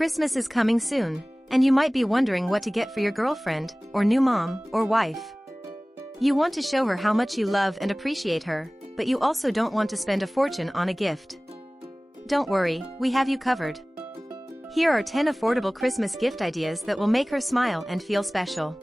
Christmas is coming soon, and you might be wondering what to get for your girlfriend, or new mom, or wife. You want to show her how much you love and appreciate her, but you also don't want to spend a fortune on a gift. Don't worry, we have you covered. Here are 10 affordable Christmas gift ideas that will make her smile and feel special.